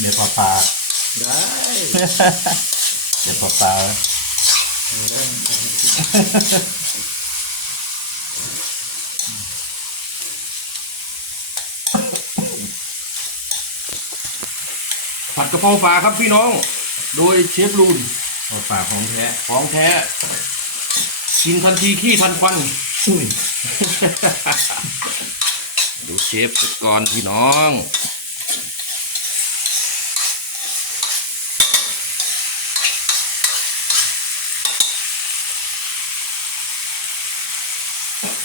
เดี๋ยวปลาปลาได้เดี๋ยวปลาปลาผัดกะเพราปลาครับพี่น้อง โดยเชฟลูนปลาปลาของแท้ของแท้กินทันทีขี้ทันควันอุ้ยดูเชฟก่อนพี่น้อง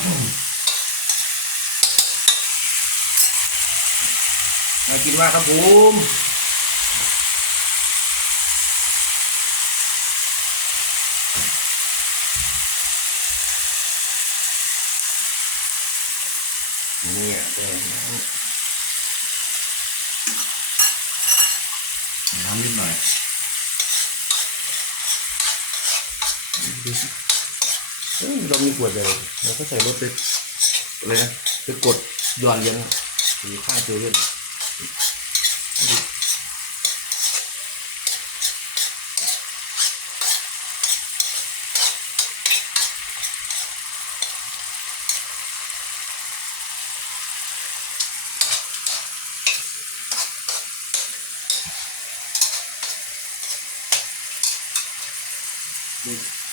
น่ากินมากครับผมเนี่ยเป็นน้ำนิดหน่อยเอ้ย เรามีขวดเดียวเราก็ใส่รถไปอะไรนะไปกดย่อนเหรียญอยู่ข้างเซเว่น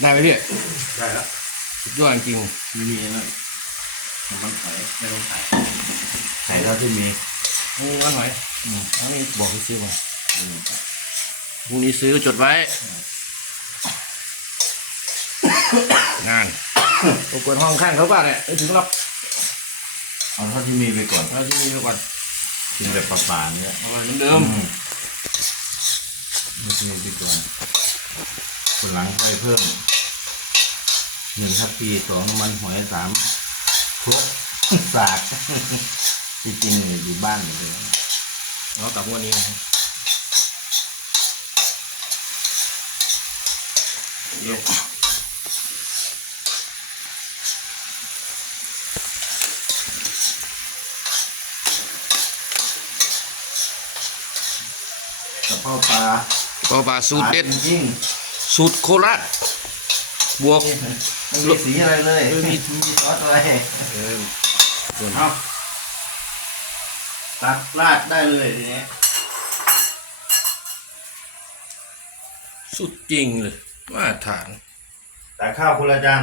ได้ไหมพี่ได้แล้ว สุดยอดจริงไม่มีแล้วน้ำมันไข่ไม่ต้องไข่ไข่แล้วที่มีๆนี่วันไหนอืมอันนี้บอกให้ซื้อมาอืมพรุ่งนี้ซื้อจดไว้ งานรบกวนห้องข้างเขาป่ะเนี่ยไม่ถึงหรอกเอาเท่าที่มีไปก่อนเอาที่นี่ไปก่อนกินแบบปลาปลาเนี่ยเอาไว้เหมือนเดิมเท่าที่มีไปก่อนคนหลังค่อยเพิ่ม หนึ่งทัพพีสองน้ำมันหอยสามครกสากที่จริงเนี่ยอยู่บ้านอยู่เลยเอากลับวันนี้นะเดี๋ยวกระเพราปลาก็ปลาสูตรเด็ดจริงสูตรโคราช บวกๆมันมีสีอะไรเลยเออมี มีซอสอะไรเออส่วนเอาตัดราดได้เลยทีนี้สุดจริงเลยมาตรฐาน ตักข้าวคนละจาน